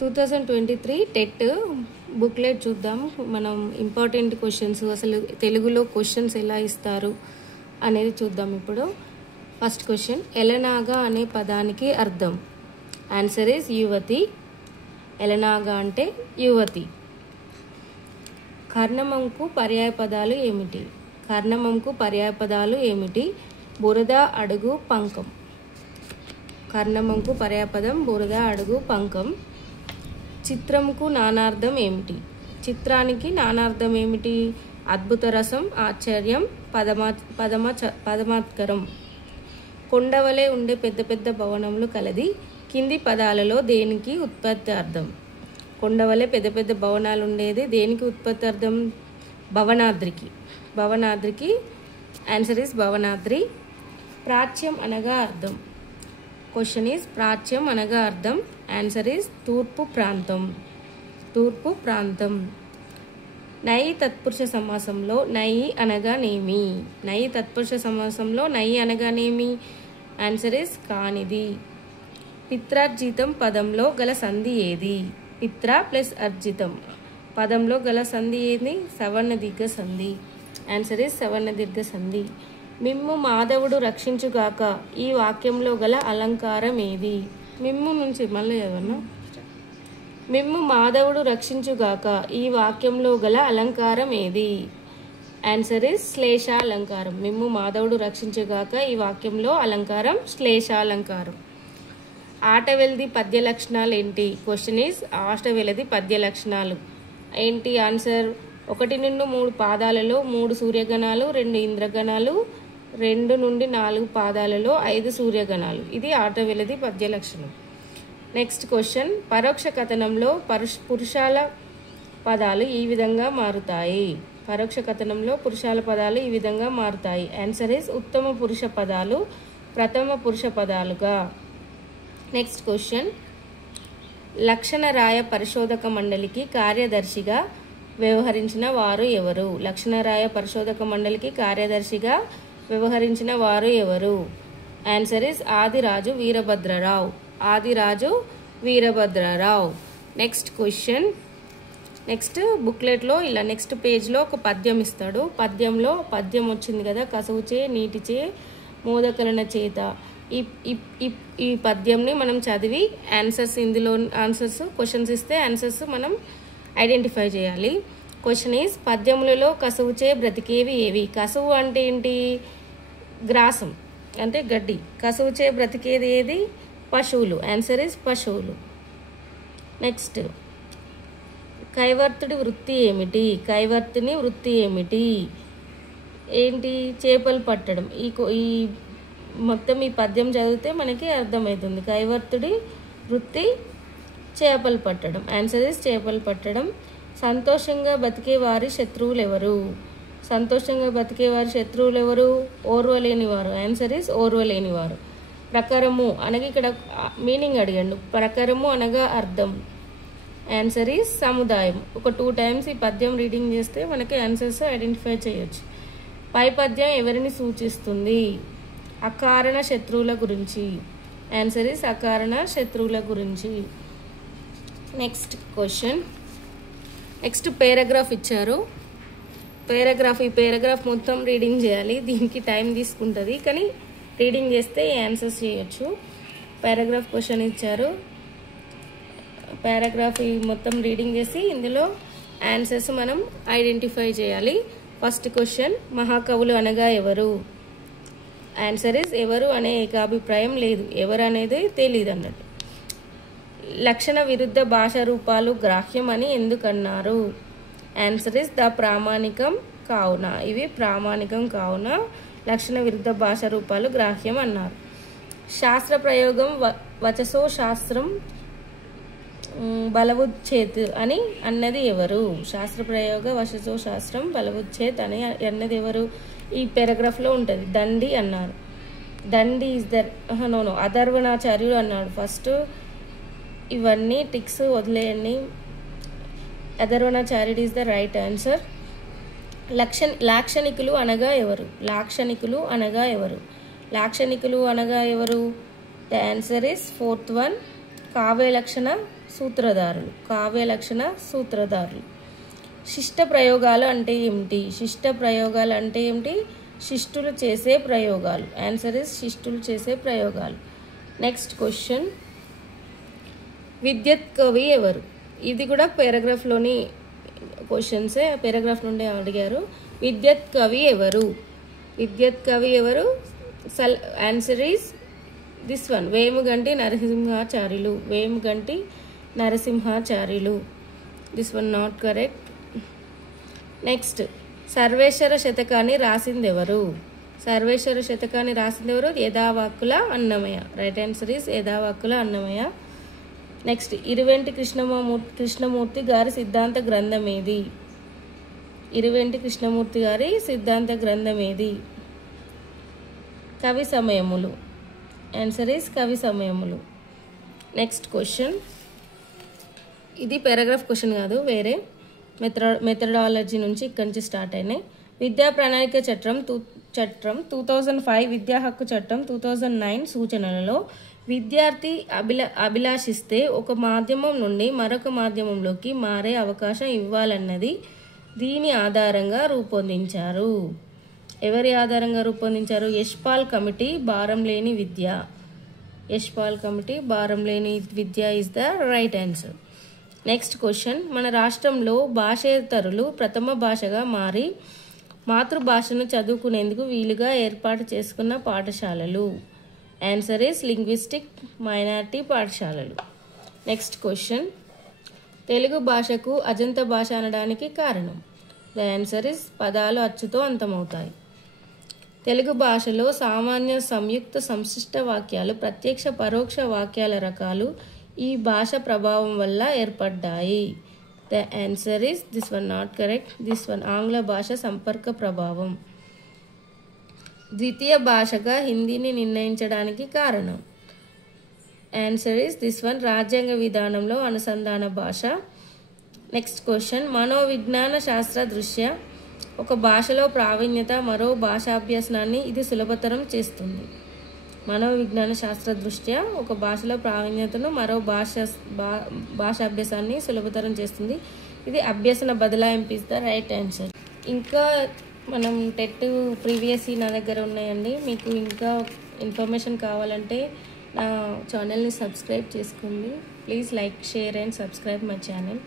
2023 TET booklet చూద్దాం. మనం important questions, అసలు తెలుగులో క్వశ్చన్స్ ఎలా ఇస్తారు అనేది చూద్దాం. ఇప్పుడు ఫస్ట్ క్వశ్చన్, ఎలనాగా అనే పదానికి అర్థం. ఆన్సర్ ఈజ్ యువతి. ఎలనాగా అంటే యువతి. కర్ణమంకు పర్యాయ పదాలు ఏమిటి? కర్ణమంకు పర్యాయ పదాలు ఏమిటి? బురద, అడుగు, పంకం. కర్ణమంకు పర్యాయపదం బురద, అడుగు, పంకం. చిత్రంకు నానార్థం ఏమిటి? చిత్రానికి నానార్థం ఏమిటి? అద్భుత రసం, ఆశ్చర్యం, పదమాత్కరం. కొండవలే ఉండే పెద్ద పెద్ద భవనములు కలది. కింది పదాలలో దేనికి ఉత్పత్తి అర్థం? కొండవలే పెద్ద పెద్ద భవనాలు ఉండేది దేనికి ఉత్పత్తి అర్థం? భవనాద్రికి. భవనాద్రికి. Answer is భవనాద్రి. ప్రాచ్యం అనగా అర్థం. క్వశ్చన్ ఈజ్ ప్రాచ్యం అనగా అర్థం. ఆన్సర్ ఈజ్ తూర్పు ప్రాంతం. తూర్పు ప్రాంతం. నై తత్పురుష సమాసంలో నై అనగానేమి? నై తత్పురుష సమాసంలో నై అనగానేమి? ఆన్సర్ ఈజ్ కానిది. పిత్రార్జితం పదంలో గల సంధి ఏది? పిత్ర ప్లస్ అర్జితం పదంలో గల సంధి ఏది? సవర్ణ దీర్ఘ సంధి. ఆన్సర్ ఈజ్ సవర్ణ దీర్ఘ సంధి. మిమ్ము మాధవుడు రక్షించుగాక ఈ వాక్యంలో గల అలంకారం ఏది? మిమ్ము నుంచి మళ్ళీ ఏమన్నా? మిమ్ము మాధవుడు రక్షించుగాక ఈ వాక్యంలో గల అలంకారం ఏది? ఆన్సర్ ఇస్ శ్లేషాలంకారం. మిమ్ము మాధవుడు రక్షించుగాక ఈ వాక్యంలో అలంకారం శ్లేషాలంకారం. ఆటవెల్ది పద్య లక్షణాలు ఏంటి? క్వశ్చన్ ఈజ్ ఆటవెలది పద్య లక్షణాలు ఏంటి? ఆన్సర్ 1 నుండి 3 పాదాలలో 3 సూర్యగణాలు, 2 ఇంద్రగణాలు, 2 నుండి 4 పాదాలలో 5 సూర్యగణాలు. ఇది ఆటవెలది పద్య లక్షణం. నెక్స్ట్ క్వశ్చన్, పరోక్ష కథనంలో పురుషాల పదాలు ఈ విధంగా మారుతాయి. పరోక్ష కథనంలో పురుషాల పదాలు ఈ విధంగా మారుతాయి. ఆన్సర్ ఈస్ ఉత్తమ పురుష పదాలు ప్రథమ పురుష పదాలుగా. నెక్స్ట్ క్వశ్చన్, లక్షణరాయ పరిశోధక మండలికి కార్యదర్శిగా వ్యవహరించిన వారు ఎవరు? లక్షణరాయ పరిశోధక మండలికి కార్యదర్శిగా వ్యవహరించిన వారు ఎవరు? Answer is Adiraju Veerabhadrarao. Adiraju Veerabhadrarao. Next question, next బుక్లెట్లో ఇలా నెక్స్ట్ పేజ్లో ఒక పద్యం ఇస్తాడు. పద్యంలో పద్యం వచ్చింది కదా, కసువుచే నీటిచే మోదకలన చేత. ఈ పద్యంని మనం చదివి ఆన్సర్స్, ఇందులో ఆన్సర్స్ క్వశ్చన్స్ ఇస్తే ఆన్సర్స్ మనం ఐడెంటిఫై చేయాలి. క్వశ్చన్ ఈజ్, పద్యములలో కసువుచే బ్రతికేవి ఏవి? కసువు అంటే ఏంటి? గ్రాసం అంటే గడ్డి. కసువుచే బ్రతికేది ఏది? పశువులు. ఆన్సర్ ఈజ్ పశువులు. నెక్స్ట్, కైవర్తుడి వృత్తి ఏమిటి? కైవర్తుని వృత్తి ఏమిటి? ఏంటి? చేపలు పట్టడం. ఈ మొత్తం ఈ పద్యం చదివితే మనకి అర్థమవుతుంది. కైవర్తుడి వృత్తి చేపలు పట్టడం. ఆన్సర్ ఈజ్ చేపలు పట్టడం. సంతోషంగా బతికే వారి శత్రువులు ఎవరు? సంతోషంగా బతికే వారి శత్రువులు ఎవరు? ఓర్వలేనివారు. ఆన్సర్ ఈజ్ ఓర్వలేనివారు. ప్రకారము అనగా ఇక్కడ మీనింగ్ అడిగాడు. ప్రకారము అనగా అర్థం. ఆన్సర్ ఈజ్ సముదాయం. ఒక 2 టైమ్స్ ఈ పద్యం రీడింగ్ చేస్తే మనకి ఆన్సర్స్ ఐడెంటిఫై చేయొచ్చు. పై పద్యం ఎవరిని సూచిస్తుంది? అకారణ శత్రువుల గురించి. ఆన్సర్ ఈజ్ అకారణ శత్రువుల గురించి. నెక్స్ట్ క్వశ్చన్, నెక్స్ట్ పారాగ్రాఫ్ ఇచ్చారు. ఈ పారాగ్రాఫ్ మొత్తం రీడింగ్ చేయాలి. దీనికి టైం తీసుకుంటుంది, కానీ రీడింగ్ చేస్తే ఆన్సర్స్ చేయొచ్చు. పారాగ్రాఫ్ క్వశ్చన్ ఇచ్చారు. పారాగ్రాఫ్ మొత్తం రీడింగ్ చేసి ఇందులో ఆన్సర్స్ మనం ఐడెంటిఫై చేయాలి. ఫస్ట్ క్వశ్చన్, మహాకవులు అనగా ఎవరు? ఆన్సర్ ఇస్ ఎవరు అనే ఏకాభిప్రాయం లేదు. ఎవరు అనేది తెలియదు అన్నట్టు. లక్షణ విరుద్ధ భాషా రూపాలు గ్రాహ్యం అని ఎందుకన్నారు? ఆన్సర్ ఇస్ ద ప్రామాణికం కావున. ఇవి ప్రామాణికం కావున లక్షణ విరుద్ధ భాషా రూపాలు గ్రాహ్యం అన్నారు. శాస్త్ర ప్రయోగం వచసో శాస్త్రం బలవుచ్చేత్ అని అన్నది ఎవరు? శాస్త్ర ప్రయోగ వచసో శాస్త్రం బలవుచ్చేత్ అని అన్నది ఎవరు? ఈ పారాగ్రాఫ్లో ఉంటుంది. దండి అన్నారు. దండి ఈజ్ నో అధర్వణాచార్యుడు అన్నాడు. ఫస్ట్ ఇవన్నీ టిక్స్ వదిలేయండి. అధర్వణాచార్యుడు ఈజ్ ద రైట్ ఆన్సర్. లాక్షణికులు అనగా ఎవరు? లాక్షణికులు అనగా ఎవరు? లాక్షణికులు అనగా ఎవరు? The answer is 4th one. Kavya లక్షణ సూత్రధారులు. కావ్య లక్షణ సూత్రధారులు. శిష్ట ప్రయోగాలు అంటే ఏమిటి? శిష్ట ప్రయోగాలు అంటే ఏమిటి? శిష్టులు చేసే ప్రయోగాలు. ఆన్సర్ ఇస్ శిష్టులు చేసే ప్రయోగాలు. నెక్స్ట్ క్వశ్చన్, విద్యుత్ కవి ఎవరు? ఇది కూడా పారాగ్రాఫ్లోని క్వశ్చన్సే, పారాగ్రాఫ్ నుండి అడిగారు. విద్యుత్ కవి ఎవరు? విద్యుత్ కవి ఎవరు? Answer is this one, Vemuganti Narasimhacharyulu. Vemuganti Narasimhacharyulu. This one not correct. Next, Sarveswara శతకాన్ని రాసింది ఎవరు? సర్వేశ్వర శతకాన్ని రాసింది ఎవరు? Yadavakkula Annamayya. Right answer is Yadavakkula Annamayya. Next, Iruventi Krishnamurthy గారి సిద్ధాంత గ్రంథం ఏది? ఇరువెంటి కృష్ణమూర్తి గారి సిద్ధాంత గ్రంథం ఏది? కవి సమయములు. ఆన్సర్ ఈస్ కవి సమయములు. నెక్స్ట్ క్వశ్చన్, ఇది పారాగ్రాఫ్ క్వశ్చన్ కాదు, వేరే మెథడాలజీ నుంచి ఇక్కడి నుంచి స్టార్ట్ అయినాయి. విద్యా ప్రణాళిక చట్టం 2005, విద్యా హక్కు చట్టం 2009 సూచనలలో విద్యార్థి అభిలాషిస్తే ఒక మాధ్యమం నుండి మరొక మాధ్యమంలోకి మారే అవకాశం ఇవ్వాలన్నది దీని ఆధారంగా రూపొందించారు. ఎవరి ఆధారంగా రూపొందించారు? యశ్పాల్ కమిటీ, భారం లేని విద్య. యశ్పాల్ కమిటీ, భారం లేని విద్య is the right answer. Next question, మన రాష్ట్రంలో భాషేతరులు ప్రథమ భాషగా మారి మాతృభాషను చదువుకునేందుకు వీలుగా ఏర్పాటు చేసుకున్న పాఠశాలలు. ఆన్సర్ ఈస్ లింగ్విస్టిక్ మైనారిటీ పాఠశాలలు. నెక్స్ట్ క్వశ్చన్, తెలుగు భాషకు అజంత భాష అనడానికి కారణం? ద ఆన్సర్ ఈస్ పదాలు అచ్చుతో అంతమవుతాయి. తెలుగు భాషలో సామాన్య, సంయుక్త, సంశిష్ట వాక్యాలు, ప్రత్యక్ష, పరోక్ష వాక్యాల రకాలు ఈ భాష ప్రభావం వల్ల ఏర్పడ్డాయి. The answer is this one not correct. This one ఆంగ్ల భాష సంపర్క ప్రభావం. ద్వితీయ భాషగా హిందీని నిర్ణయించడానికి కారణం? ఆన్సర్ ఈస్ దిస్ వన్ రాజ్యాంగ విధానంలో అనుసంధాన భాష. నెక్స్ట్ క్వశ్చన్, మనోవిజ్ఞాన శాస్త్ర దృష్ట్యా ఒక భాషలో ప్రావీణ్యత మరో భాషాభ్యాసాన్ని ఇది సులభతరం చేస్తుంది. మనోవిజ్ఞాన శాస్త్ర దృష్ట్యా ఒక భాషలో ప్రావీణ్యతను మరో భాషాభ్యాసాన్ని సులభతరం చేస్తుంది. ఇది అభ్యసన బదలాయింపు ఇస్ ద రైట్ ఆన్సర్. ఇంకా మనం టెట్ ప్రీవియస్ నా దగ్గర ఉన్నాయండి. మీకు ఇంకా ఇన్ఫర్మేషన్ కావాలంటే నా ఛానల్ని సబ్స్క్రైబ్ చేసుకోండి. Please like, share and subscribe my channel.